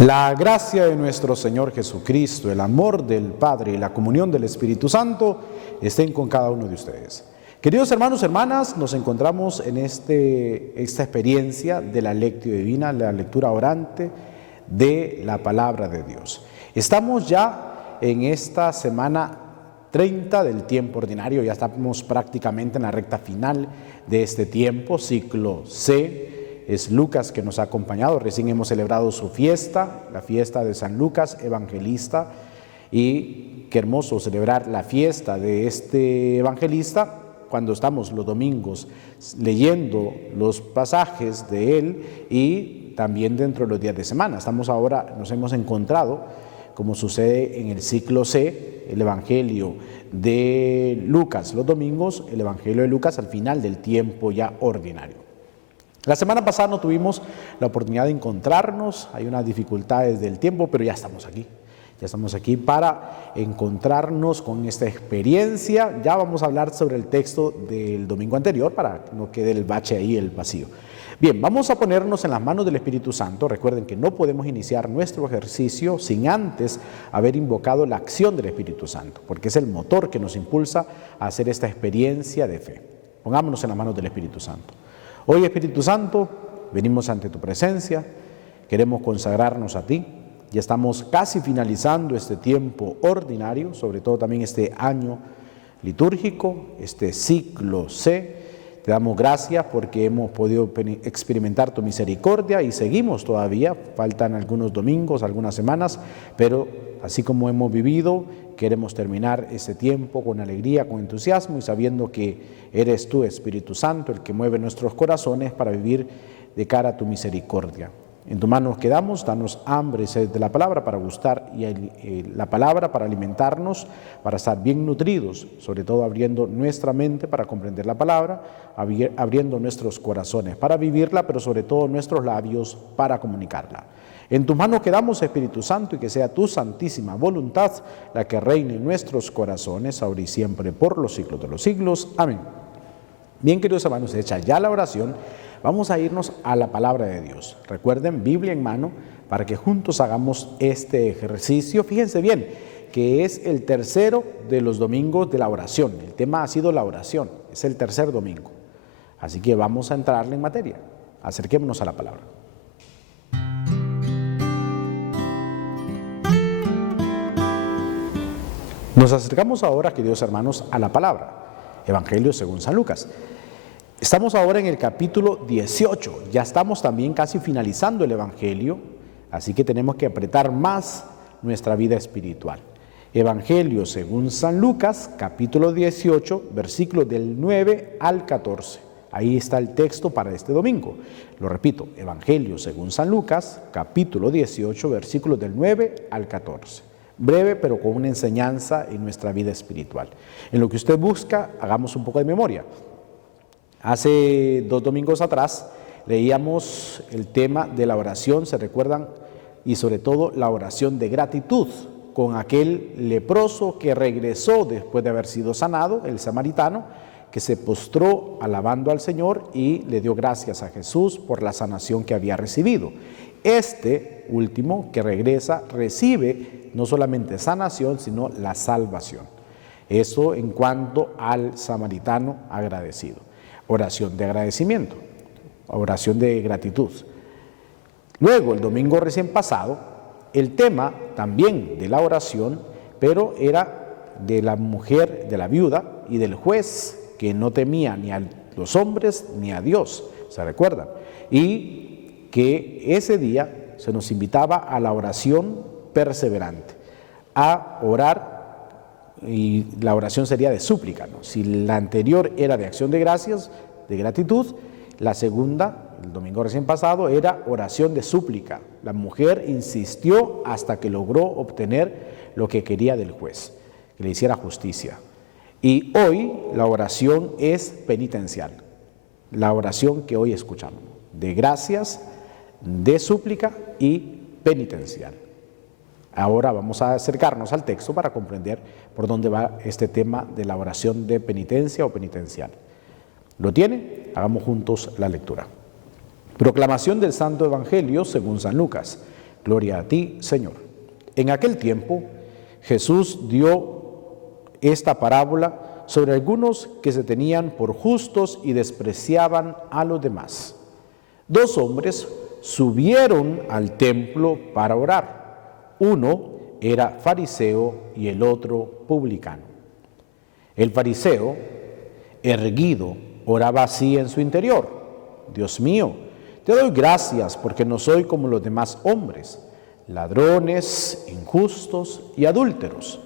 La gracia de nuestro Señor Jesucristo, el amor del Padre y la comunión del Espíritu Santo estén con cada uno de ustedes. Queridos hermanos y hermanas, nos encontramos en esta experiencia de la Lectio Divina, la lectura orante de la Palabra de Dios. Estamos ya en esta semana 30 del tiempo ordinario, ya estamos prácticamente en la recta final de este tiempo, ciclo C. Es Lucas que nos ha acompañado, recién hemos celebrado su fiesta, la fiesta de San Lucas, evangelista, y qué hermoso celebrar la fiesta de este evangelista cuando estamos los domingos leyendo los pasajes de él y también dentro de los días de semana. Nos hemos encontrado, como sucede en el ciclo C, el Evangelio de Lucas los domingos, el Evangelio de Lucas al final del tiempo ya ordinario. La semana pasada no tuvimos la oportunidad de encontrarnos, hay unas dificultades del tiempo, pero ya estamos aquí para encontrarnos con esta experiencia. Ya vamos a hablar sobre el texto del domingo anterior para que no quede el bache ahí, el vacío. Bien, vamos a ponernos en las manos del Espíritu Santo. Recuerden que no podemos iniciar nuestro ejercicio sin antes haber invocado la acción del Espíritu Santo, porque es el motor que nos impulsa a hacer esta experiencia de fe. Pongámonos en las manos del Espíritu Santo. Hoy, Espíritu Santo, venimos ante tu presencia, queremos consagrarnos a ti. Ya estamos casi finalizando este tiempo ordinario, sobre todo también este año litúrgico, este ciclo C. Te damos gracias porque hemos podido experimentar tu misericordia y seguimos todavía, faltan algunos domingos, algunas semanas, pero así como hemos vivido, queremos terminar este tiempo con alegría, con entusiasmo y sabiendo que eres tú, Espíritu Santo, el que mueve nuestros corazones para vivir de cara a tu misericordia. En tu mano nos quedamos, danos hambre y sed de la palabra para gustar y la palabra para alimentarnos, para estar bien nutridos, sobre todo abriendo nuestra mente para comprender la palabra, abriendo nuestros corazones para vivirla, pero sobre todo nuestros labios para comunicarla. En tus manos quedamos, Espíritu Santo, y que sea tu santísima voluntad la que reine en nuestros corazones, ahora y siempre, por los siglos de los siglos. Amén. Bien, queridos hermanos, hecha ya la oración, vamos a irnos a la palabra de Dios. Recuerden, Biblia en mano, para que juntos hagamos este ejercicio. Fíjense bien, que es el tercero de los domingos de la oración. El tema ha sido la oración, es el tercer domingo. Así que vamos a entrarle en materia. Acerquémonos a la palabra. Nos acercamos ahora, queridos hermanos, a la palabra. Evangelio según San Lucas. Estamos ahora en el capítulo 18, ya estamos también casi finalizando el Evangelio, así que tenemos que apretar más nuestra vida espiritual. Evangelio según San Lucas, capítulo 18, versículos del 9 al 14. Ahí está el texto para este domingo. Lo repito, Evangelio según San Lucas, capítulo 18, versículos del 9 al 14. Breve, pero con una enseñanza en nuestra vida espiritual. En lo que usted busca, hagamos un poco de memoria. Hace 2 domingos atrás leíamos el tema de la oración, ¿se recuerdan? Y sobre todo la oración de gratitud con aquel leproso que regresó después de haber sido sanado, el samaritano, que se postró alabando al Señor y le dio gracias a Jesús por la sanación que había recibido. Este último que regresa recibe no solamente sanación, sino la salvación. Eso en cuanto al samaritano agradecido. Oración de agradecimiento, oración de gratitud. Luego, el domingo recién pasado, el tema también de la oración, pero era de la mujer, de la viuda y del juez que no temía ni a los hombres ni a Dios, ¿se recuerdan? Y que ese día se nos invitaba a la oración perseverante, a orar. Y la oración sería de súplica, ¿no? Si la anterior era de acción de gracias, de gratitud, la segunda, el domingo recién pasado, era oración de súplica. La mujer insistió hasta que logró obtener lo que quería del juez, que le hiciera justicia. Y hoy la oración es penitencial, la oración que hoy escuchamos, de gracias, de súplica y penitencial. Ahora vamos a acercarnos al texto para comprender por dónde va este tema de la oración de penitencia o penitencial. ¿Lo tiene? Hagamos juntos la lectura. Proclamación del Santo Evangelio según San Lucas. Gloria a ti, Señor. En aquel tiempo, Jesús dio esta parábola sobre algunos que se tenían por justos y despreciaban a los demás. 2 hombres subieron al templo para orar. Uno era fariseo y el otro publicano. El fariseo, erguido, oraba así en su interior: Dios mío, te doy gracias porque no soy como los demás hombres, ladrones, injustos y adúlteros.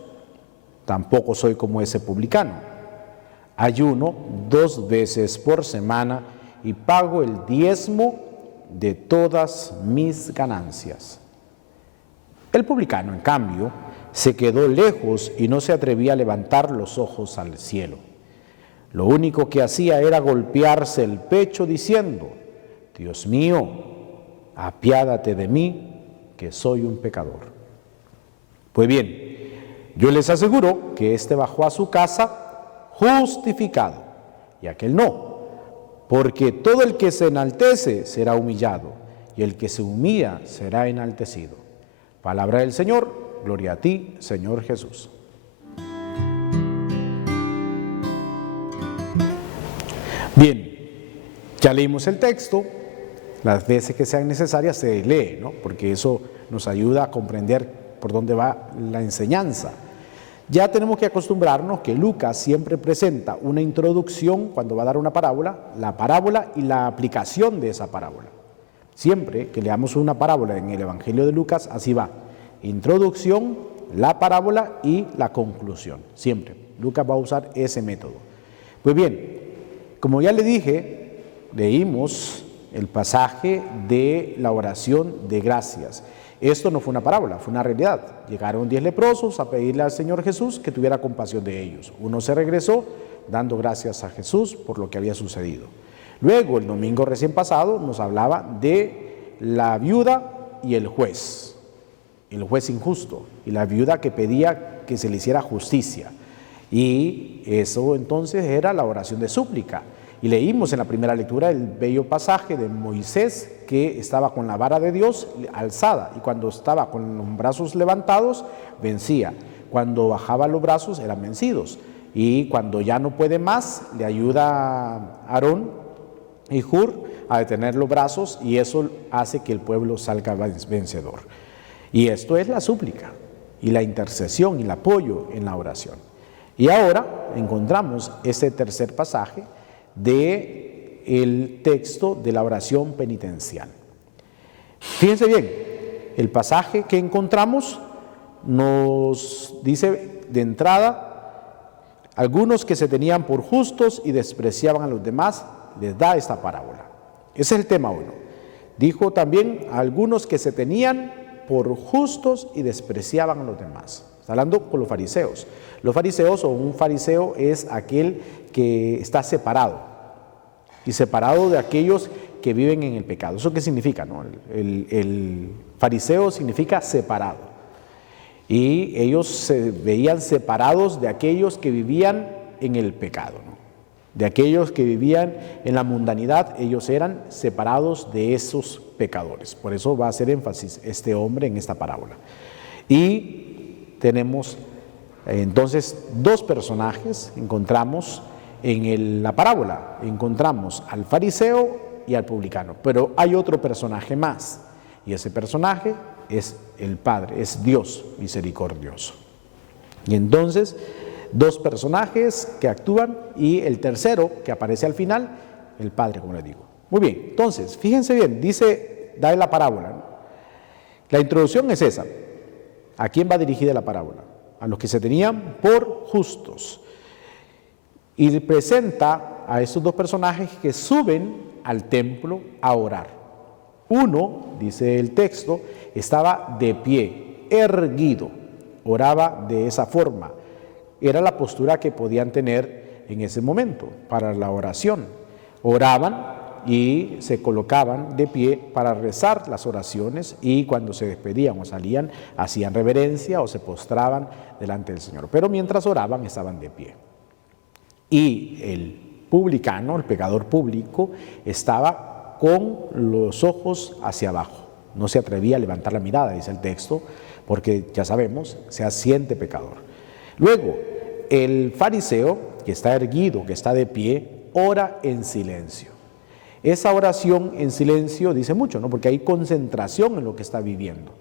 Tampoco soy como ese publicano. Ayuno 2 veces por semana y pago el diezmo de todas mis ganancias. El publicano, en cambio, se quedó lejos y no se atrevía a levantar los ojos al cielo. Lo único que hacía era golpearse el pecho diciendo: Dios mío, apiádate de mí, que soy un pecador. Pues bien, yo les aseguro que éste bajó a su casa justificado y aquel no, porque todo el que se enaltece será humillado y el que se humilla será enaltecido. Palabra del Señor, gloria a ti, Señor Jesús. Bien, ya leímos el texto, las veces que sean necesarias se lee, ¿no? Porque eso nos ayuda a comprender por dónde va la enseñanza. Ya tenemos que acostumbrarnos que Lucas siempre presenta una introducción cuando va a dar una parábola, la parábola y la aplicación de esa parábola. Siempre que leamos una parábola en el Evangelio de Lucas, así va: introducción, la parábola y la conclusión. Siempre, Lucas va a usar ese método. Pues bien, como ya le dije, leímos el pasaje de la oración de gracias. Esto no fue una parábola, fue una realidad. Llegaron 10 leprosos a pedirle al Señor Jesús que tuviera compasión de ellos. Uno se regresó dando gracias a Jesús por lo que había sucedido. Luego, el domingo recién pasado, nos hablaba de la viuda y el juez injusto, y la viuda que pedía que se le hiciera justicia. Y eso entonces era la oración de súplica. Y leímos en la primera lectura el bello pasaje de Moisés, que estaba con la vara de Dios alzada, y cuando estaba con los brazos levantados, vencía. Cuando bajaba los brazos, eran vencidos. Y cuando ya no puede más, le ayuda a Aarón y Hur a detener los brazos, y eso hace que el pueblo salga vencedor. Y esto es la súplica, y la intercesión, y el apoyo en la oración. Y ahora encontramos este tercer pasaje del texto de la oración penitencial. Fíjense bien, el pasaje que encontramos nos dice de entrada: algunos que se tenían por justos y despreciaban a los demás, les da esta parábola. Ese es el tema 1. Dijo también: algunos que se tenían por justos y despreciaban a los demás. Está hablando con los fariseos. Los fariseos, o un fariseo, es aquel que está separado, y separado de aquellos que viven en el pecado. ¿Eso qué significa, no? El fariseo significa separado, y ellos se veían separados de aquellos que vivían en el pecado, ¿no? De aquellos que vivían en la mundanidad, ellos eran separados de esos pecadores. Por eso va a hacer énfasis este hombre en esta parábola. Y tenemos entonces 2 personajes, encontramos en la parábola, encontramos al fariseo y al publicano, pero hay otro personaje más, y ese personaje es el Padre, es Dios misericordioso. Y entonces 2 personajes que actúan, y el tercero que aparece al final, el Padre, como les digo. Muy bien, entonces, fíjense bien, da la parábola, ¿no? La introducción es esa. ¿A quién va dirigida la parábola? A los que se tenían por justos. Y presenta a estos 2 personajes que suben al templo a orar. Uno, dice el texto, estaba de pie, erguido, oraba de esa forma. Era la postura que podían tener en ese momento para la oración. Oraban y se colocaban de pie para rezar las oraciones, y cuando se despedían o salían, hacían reverencia o se postraban delante del Señor. Pero mientras oraban, estaban de pie. Y el publicano, el pecador público, estaba con los ojos hacia abajo, no se atrevía a levantar la mirada, dice el texto, porque ya sabemos, se siente pecador. Luego, el fariseo, que está erguido, que está de pie, ora en silencio. Esa oración en silencio dice mucho, ¿no? Porque hay concentración en lo que está viviendo.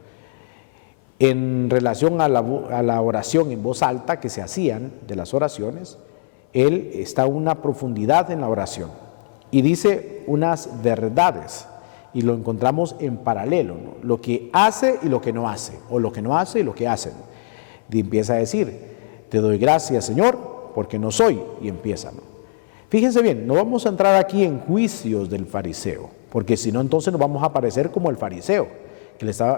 En relación a la oración en voz alta que se hacían de las oraciones, él está a una profundidad en la oración y dice unas verdades, y lo encontramos en paralelo, ¿no? Lo que hace y lo que no hace, o lo que no hace y lo que hace. Y empieza a decir, te doy gracias, Señor, porque no soy, y empieza, ¿no? Fíjense bien, no vamos a entrar aquí en juicios del fariseo, porque si no, entonces nos vamos a parecer como el fariseo,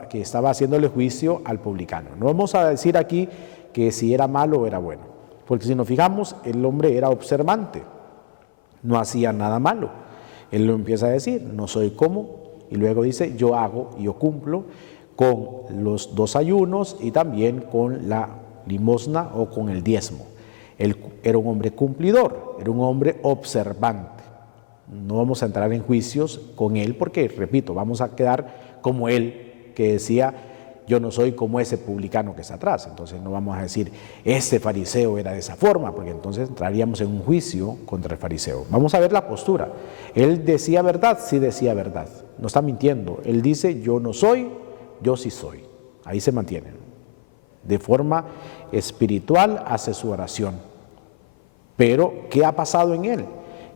que estaba haciéndole juicio al publicano. No vamos a decir aquí que si era malo o era bueno, porque si nos fijamos, el hombre era observante, no hacía nada malo. Él lo empieza a decir, no soy como, y luego dice, yo hago y yo cumplo con los 2 ayunos y también con la limosna o con el diezmo. Él era un hombre cumplidor, era un hombre observante. No vamos a entrar en juicios con él porque, repito, vamos a quedar como él, que decía, yo no soy como ese publicano que está atrás. Entonces no vamos a decir, este fariseo era de esa forma, porque entonces entraríamos en un juicio contra el fariseo. Vamos a ver la postura. Él decía verdad, sí decía verdad. No está mintiendo. Él dice, yo no soy, yo sí soy. Ahí se mantiene. De forma espiritual hace su oración. Pero, ¿qué ha pasado en él?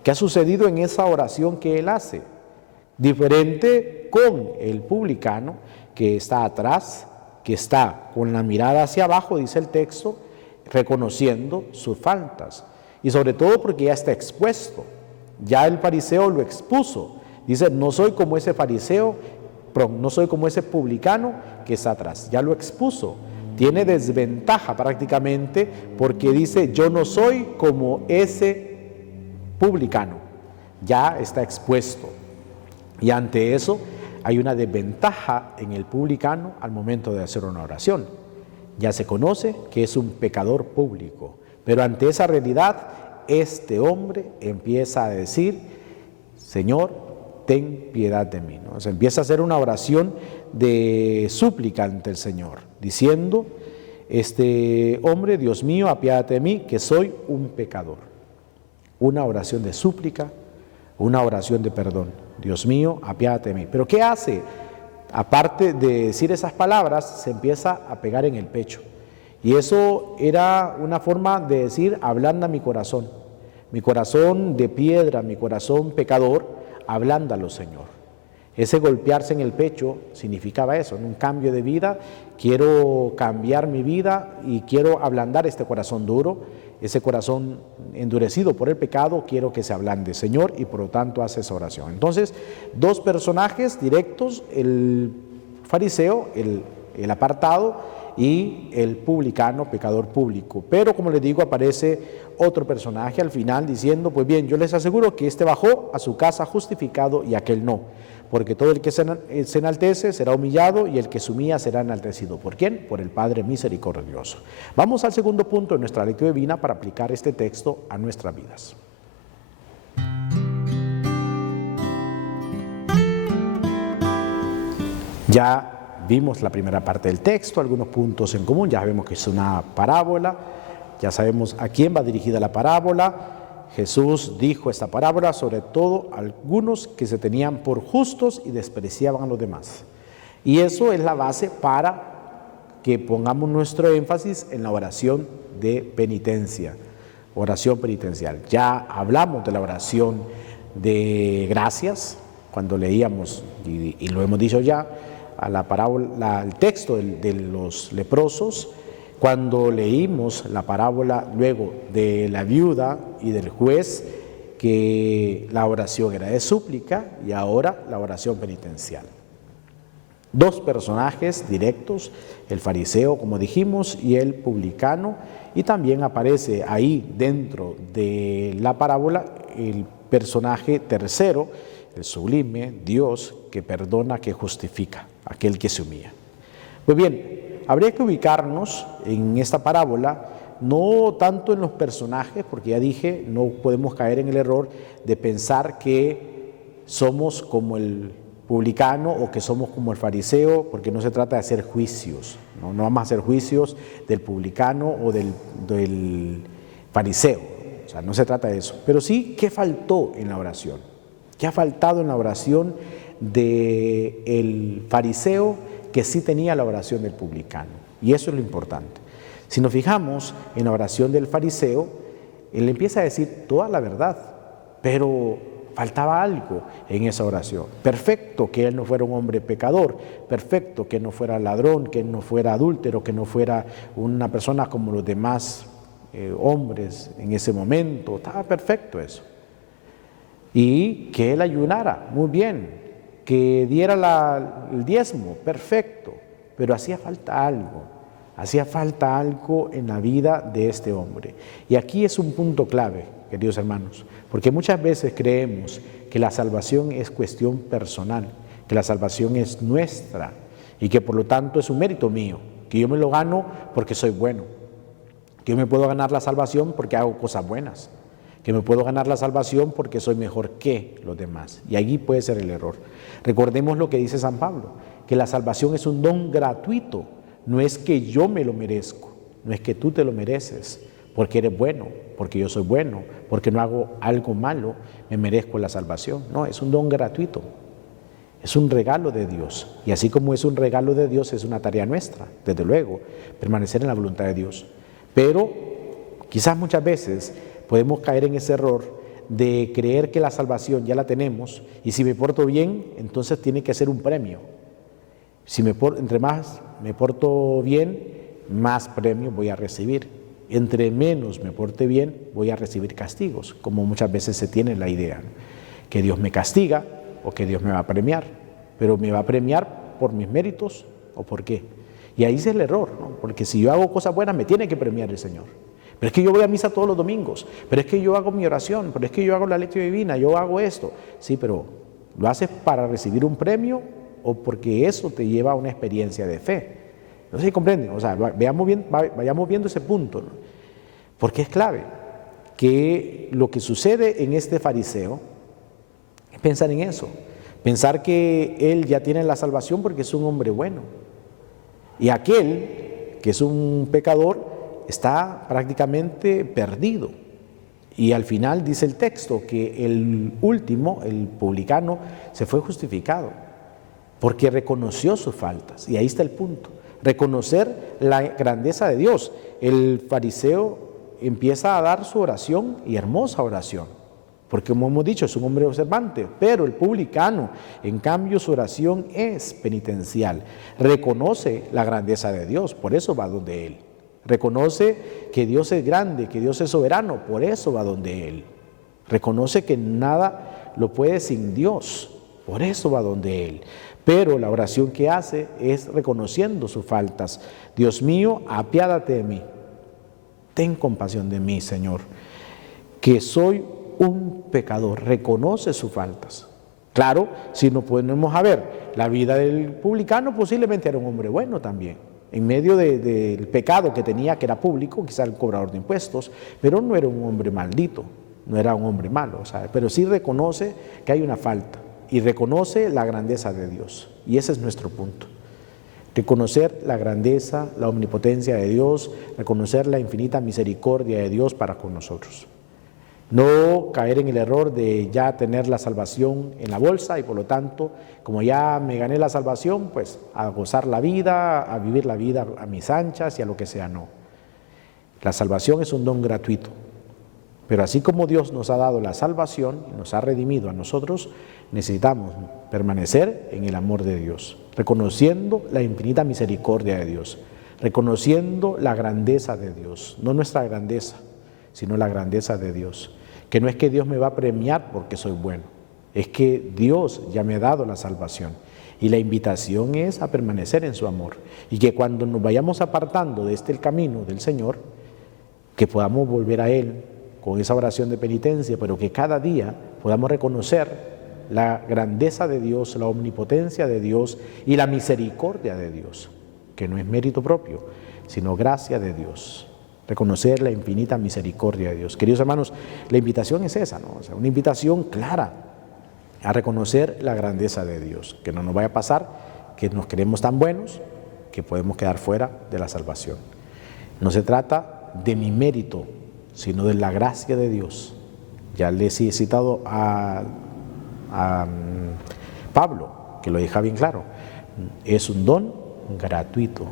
¿Qué ha sucedido en esa oración que él hace? Diferente con el publicano que está atrás, que está con la mirada hacia abajo, dice el texto, reconociendo sus faltas. Y sobre todo porque ya está expuesto. Ya el fariseo lo expuso. Dice, no soy como ese fariseo, no soy como ese publicano que está atrás. Ya lo expuso. Tiene desventaja prácticamente porque dice, yo no soy como ese publicano. Ya está expuesto. Y ante eso hay una desventaja en el publicano al momento de hacer una oración. Ya se conoce que es un pecador público. Pero ante esa realidad, este hombre empieza a decir, Señor, ten piedad de mí, ¿no? O sea, empieza a hacer una oración de súplica ante el Señor, diciendo, este hombre, Dios mío, apiádate de mí, que soy un pecador. Una oración de súplica, una oración de perdón. Dios mío, apiádate de mí. ¿Pero qué hace? Aparte de decir esas palabras, se empieza a pegar en el pecho. Y eso era una forma de decir, ablanda mi corazón de piedra, mi corazón pecador, ablándalo, Señor. Ese golpearse en el pecho significaba eso, un cambio de vida. Quiero cambiar mi vida y quiero ablandar este corazón duro, ese corazón endurecido por el pecado, quiero que se ablande, Señor, y por lo tanto hace esa oración. Entonces, 2 personajes directos, el fariseo, el apartado, y el publicano, pecador público. Pero como les digo, aparece otro personaje al final diciendo, pues bien, yo les aseguro que este bajó a su casa justificado y aquel no, porque todo el que se enaltece será humillado y el que se humilla será enaltecido. ¿Por quién? Por el Padre misericordioso. Vamos al segundo punto de nuestra lectura divina para aplicar este texto a nuestras vidas. Ya vimos la primera parte del texto, algunos puntos en común, ya vemos que es una parábola, ya sabemos a quién va dirigida la parábola. Jesús dijo esta parábola sobre todo a algunos que se tenían por justos y despreciaban a los demás. Y eso es la base para que pongamos nuestro énfasis en la oración de penitencia, oración penitencial. Ya hablamos de la oración de gracias, cuando leíamos, y lo hemos dicho ya, a la parábola, el texto de los leprosos, cuando leímos la parábola luego de la viuda y del juez, que la oración era de súplica y ahora la oración penitencial. 2 personajes directos, el fariseo, como dijimos, y el publicano, y también aparece ahí dentro de la parábola el personaje tercero, el sublime Dios que perdona, que justifica, aquel que se humilla. Pues bien, habría que ubicarnos en esta parábola, no tanto en los personajes, porque ya dije, no podemos caer en el error de pensar que somos como el publicano o que somos como el fariseo, porque no se trata de hacer juicios, no vamos a hacer juicios del publicano o del fariseo, o sea, no se trata de eso. Pero sí, ¿qué faltó en la oración? ¿Qué ha faltado en la oración del fariseo que sí tenía la oración del publicano? Y eso es lo importante. Si nos fijamos en la oración del fariseo, él empieza a decir toda la verdad, pero faltaba algo en esa oración. Perfecto que él no fuera un hombre pecador, perfecto que no fuera ladrón, que no fuera adúltero, que no fuera una persona como los demás hombres en ese momento, estaba perfecto eso. Y que él ayunara, muy bien, que diera el diezmo, perfecto, pero hacía falta algo en la vida de este hombre. Y aquí es un punto clave, queridos hermanos, porque muchas veces creemos que la salvación es cuestión personal, que la salvación es nuestra y que por lo tanto es un mérito mío, que yo me lo gano porque soy bueno, que yo me puedo ganar la salvación porque hago cosas buenas, que me puedo ganar la salvación porque soy mejor que los demás. Y allí puede ser el error. Recordemos lo que dice San Pablo, que la salvación es un don gratuito, no es que yo me lo merezco, no es que tú te lo mereces, porque eres bueno, porque yo soy bueno, porque no hago algo malo, me merezco la salvación. No, es un don gratuito, es un regalo de Dios. Y así como es un regalo de Dios, es una tarea nuestra, desde luego, permanecer en la voluntad de Dios. Pero quizás muchas veces podemos caer en ese error de creer que la salvación ya la tenemos y si me porto bien, entonces tiene que ser un premio. Entre más me porto bien, más premios voy a recibir. Entre menos me porte bien, voy a recibir castigos, como muchas veces se tiene la idea, ¿no? Que Dios me castiga o que Dios me va a premiar, pero me va a premiar por mis méritos o por qué. Y ahí es el error, ¿no? Porque si yo hago cosas buenas, me tiene que premiar el Señor. Pero es que yo voy a misa todos los domingos, pero es que yo hago mi oración, pero es que yo hago la lectio divina, yo hago esto. Sí, pero ¿lo haces para recibir un premio o porque eso te lleva a una experiencia de fe? No sé si comprenden, o sea, vayamos viendo ese punto, ¿no? Porque es clave que lo que sucede en este fariseo es pensar en eso, pensar que él ya tiene la salvación porque es un hombre bueno. Y aquel que es un pecador está prácticamente perdido. Y al final dice el texto que el último, el publicano, se fue justificado porque reconoció sus faltas. Y ahí está el punto, reconocer la grandeza de Dios. El fariseo empieza a dar su oración y hermosa oración, porque como hemos dicho es un hombre observante, pero el publicano, en cambio, su oración es penitencial, reconoce la grandeza de Dios, por eso va donde él. Reconoce que Dios es grande, que Dios es soberano, por eso va donde él. Reconoce que nada lo puede sin Dios, por eso va donde él. Pero la oración que hace es reconociendo sus faltas. Dios mío, apiádate de mí. Ten compasión de mí, Señor, que soy un pecador. Reconoce sus faltas. Claro, si nos ponemos a ver la vida del publicano, posiblemente era un hombre bueno también. En medio del pecado que tenía, que era público, quizá el cobrador de impuestos, pero no era un hombre maldito, no era un hombre malo, ¿sabe? Pero sí reconoce que hay una falta y reconoce la grandeza de Dios. Y ese es nuestro punto. Reconocer la grandeza, la omnipotencia de Dios, reconocer la infinita misericordia de Dios para con nosotros. No caer en el error de ya tener la salvación en la bolsa y por lo tanto, como ya me gané la salvación, pues a gozar la vida, a vivir la vida a mis anchas y a lo que sea, no. La salvación es un don gratuito, pero así como Dios nos ha dado la salvación y nos ha redimido a nosotros, necesitamos permanecer en el amor de Dios, reconociendo la infinita misericordia de Dios, reconociendo la grandeza de Dios, no nuestra grandeza, sino la grandeza de Dios. Que no es que Dios me va a premiar porque soy bueno, es que Dios ya me ha dado la salvación y la invitación es a permanecer en su amor y que cuando nos vayamos apartando de el camino del Señor, que podamos volver a Él con esa oración de penitencia, pero que cada día podamos reconocer la grandeza de Dios, la omnipotencia de Dios y la misericordia de Dios, que no es mérito propio, sino gracia de Dios. Reconocer la infinita misericordia de Dios. Queridos hermanos, la invitación es esa, ¿no? O sea, una invitación clara a reconocer la grandeza de Dios, que no nos vaya a pasar que nos creemos tan buenos que podemos quedar fuera de la salvación. No se trata de mi mérito, sino de la gracia de Dios. Ya les he citado a Pablo, que lo deja bien claro. Es un don gratuito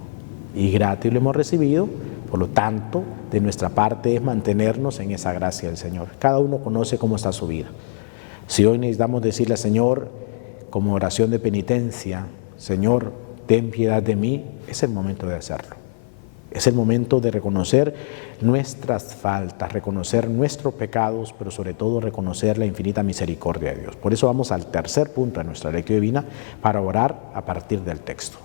y gratis lo hemos recibido, por lo tanto, de nuestra parte es mantenernos en esa gracia del Señor. Cada uno conoce cómo está su vida. Si hoy necesitamos decirle al Señor, como oración de penitencia, Señor, ten piedad de mí, es el momento de hacerlo. Es el momento de reconocer nuestras faltas, reconocer nuestros pecados, pero sobre todo reconocer la infinita misericordia de Dios. Por eso vamos al tercer punto de nuestra lectura divina para orar a partir del texto.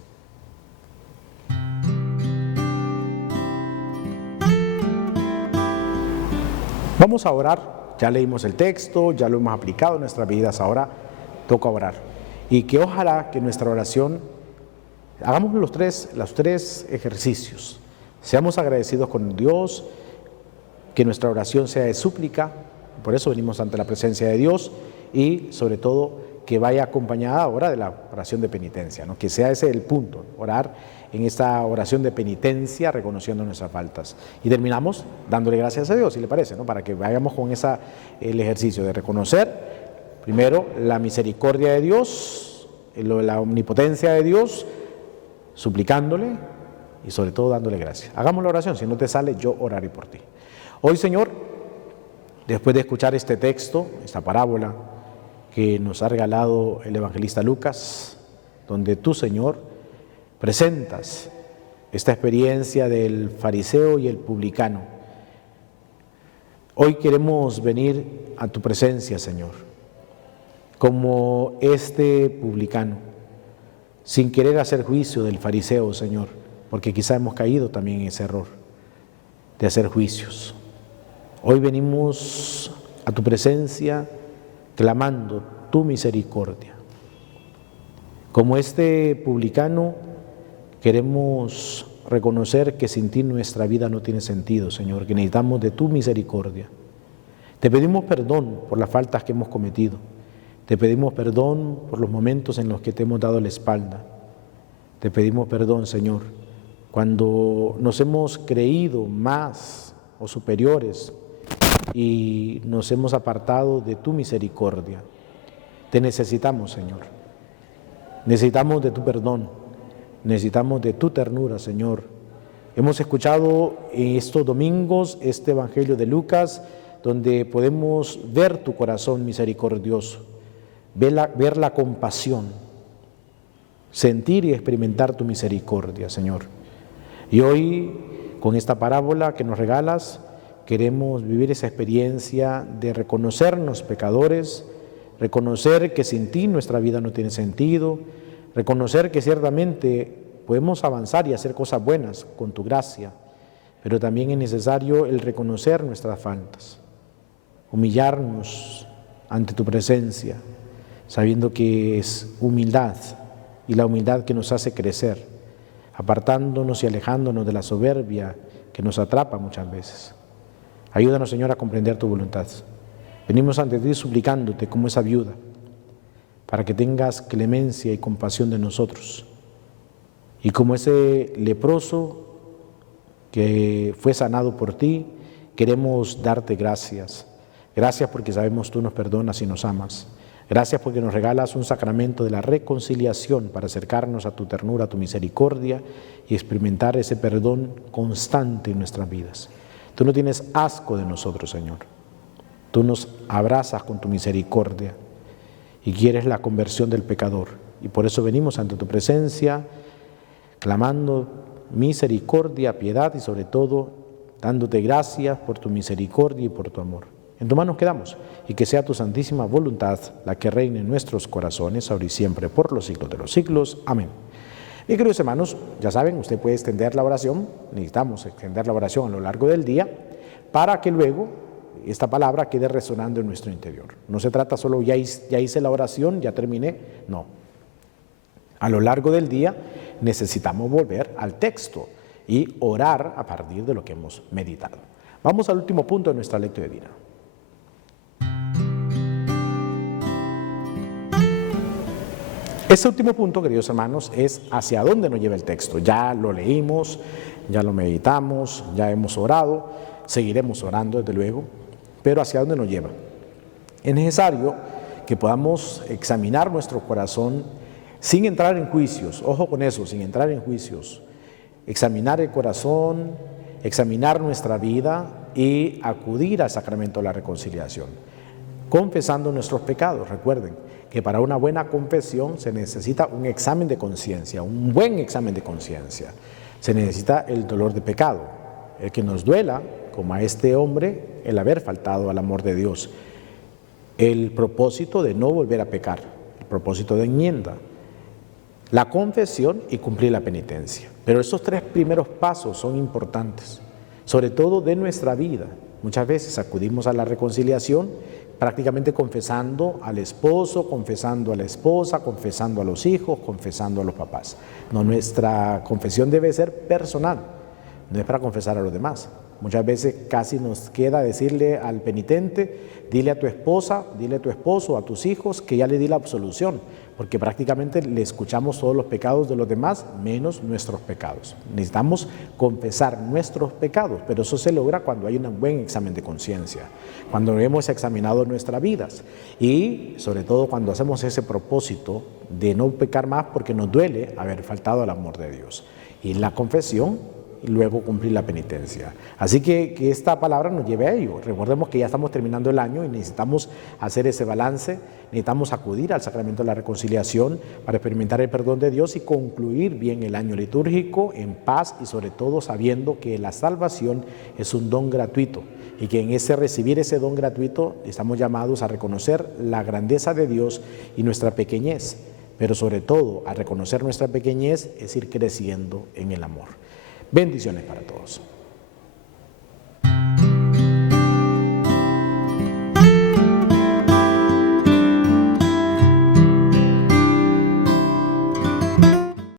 Vamos a orar, ya leímos el texto, ya lo hemos aplicado en nuestras vidas, ahora toca orar. Y que ojalá que nuestra oración, hagamos los tres ejercicios. Seamos agradecidos con Dios, que nuestra oración sea de súplica, por eso venimos ante la presencia de Dios, y sobre todo que vaya acompañada ahora de la oración de penitencia, ¿no? Que sea ese el punto, orar en esta oración de penitencia reconociendo nuestras faltas. Y terminamos dándole gracias a Dios, si le parece, ¿no? Para que vayamos con el ejercicio de reconocer primero la misericordia de Dios, la omnipotencia de Dios, suplicándole y sobre todo dándole gracias. Hagamos la oración, si no te sale, yo oraré por ti. Hoy, Señor, después de escuchar este texto, esta parábola que nos ha regalado el evangelista Lucas, donde tú, Señor, presentas esta experiencia del fariseo y el publicano. Hoy queremos venir a tu presencia, Señor, como este publicano, sin querer hacer juicio del fariseo, Señor, porque quizá hemos caído también en ese error de hacer juicios. Hoy venimos a tu presencia clamando tu misericordia. Como este publicano, queremos reconocer que sin ti nuestra vida no tiene sentido, Señor, que necesitamos de tu misericordia. Te pedimos perdón por las faltas que hemos cometido. Te pedimos perdón por los momentos en los que te hemos dado la espalda. Te pedimos perdón, Señor, cuando nos hemos creído más o superiores y nos hemos apartado de tu misericordia. Te necesitamos, Señor. Necesitamos de tu perdón. Necesitamos de tu ternura, Señor. Hemos escuchado en estos domingos este Evangelio de Lucas, donde podemos ver tu corazón misericordioso, ver la compasión, sentir y experimentar tu misericordia, Señor. Y hoy, con esta parábola que nos regalas, queremos vivir esa experiencia de reconocernos pecadores, reconocer que sin ti nuestra vida no tiene sentido, reconocer que ciertamente podemos avanzar y hacer cosas buenas con tu gracia, pero también es necesario el reconocer nuestras faltas, humillarnos ante tu presencia, sabiendo que es humildad y la humildad que nos hace crecer, apartándonos y alejándonos de la soberbia que nos atrapa muchas veces. Ayúdanos, Señor, a comprender tu voluntad. Venimos ante ti suplicándote como esa viuda, para que tengas clemencia y compasión de nosotros. Y como ese leproso que fue sanado por ti, queremos darte gracias. Gracias porque sabemos tú nos perdonas y nos amas. Gracias porque nos regalas un sacramento de la reconciliación para acercarnos a tu ternura, a tu misericordia y experimentar ese perdón constante en nuestras vidas. Tú no tienes asco de nosotros, Señor. Tú nos abrazas con tu misericordia y quieres la conversión del pecador. Y por eso venimos ante tu presencia, clamando misericordia, piedad y sobre todo dándote gracias por tu misericordia y por tu amor. En tus manos quedamos y que sea tu santísima voluntad la que reine en nuestros corazones, ahora y siempre, por los siglos de los siglos. Amén. Y queridos hermanos, ya saben, usted puede extender la oración, necesitamos extender la oración a lo largo del día para que luego esta palabra quede resonando en nuestro interior. No se trata solo, ya hice la oración, ya terminé, no. A lo largo del día necesitamos volver al texto y orar a partir de lo que hemos meditado. Vamos al último punto de nuestra lectura divina. Este último punto, queridos hermanos, es hacia dónde nos lleva el texto. Ya lo leímos, ya lo meditamos, ya hemos orado, seguiremos orando desde luego, pero hacia dónde nos lleva. Es necesario que podamos examinar nuestro corazón sin entrar en juicios, ojo con eso, sin entrar en juicios, examinar el corazón, examinar nuestra vida y acudir al sacramento de la reconciliación, confesando nuestros pecados. Recuerden que para una buena confesión se necesita un examen de conciencia, un buen examen de conciencia. Se necesita el dolor de pecado, el que nos duela, como a este hombre, el haber faltado al amor de Dios, el propósito de no volver a pecar, el propósito de enmienda, la confesión y cumplir la penitencia. Pero estos tres primeros pasos son importantes, sobre todo de nuestra vida. Muchas veces acudimos a la reconciliación prácticamente confesando al esposo, confesando a la esposa, confesando a los hijos, confesando a los papás. No, nuestra confesión debe ser personal, no es para confesar a los demás. Muchas veces casi nos queda decirle al penitente, dile a tu esposa, dile a tu esposo, a tus hijos que ya le di la absolución, porque prácticamente le escuchamos todos los pecados de los demás, menos nuestros pecados. Necesitamos confesar nuestros pecados, pero eso se logra cuando hay un buen examen de conciencia, cuando hemos examinado nuestras vidas y sobre todo cuando hacemos ese propósito de no pecar más porque nos duele haber faltado al amor de Dios. Y la confesión y luego cumplir la penitencia. Así que esta palabra nos lleve a ello. Recordemos que ya estamos terminando el año y necesitamos hacer ese balance, necesitamos acudir al sacramento de la reconciliación para experimentar el perdón de Dios y concluir bien el año litúrgico en paz y sobre todo sabiendo que la salvación es un don gratuito y que en ese recibir ese don gratuito estamos llamados a reconocer la grandeza de Dios y nuestra pequeñez, pero sobre todo a reconocer nuestra pequeñez es ir creciendo en el amor. Bendiciones para todos.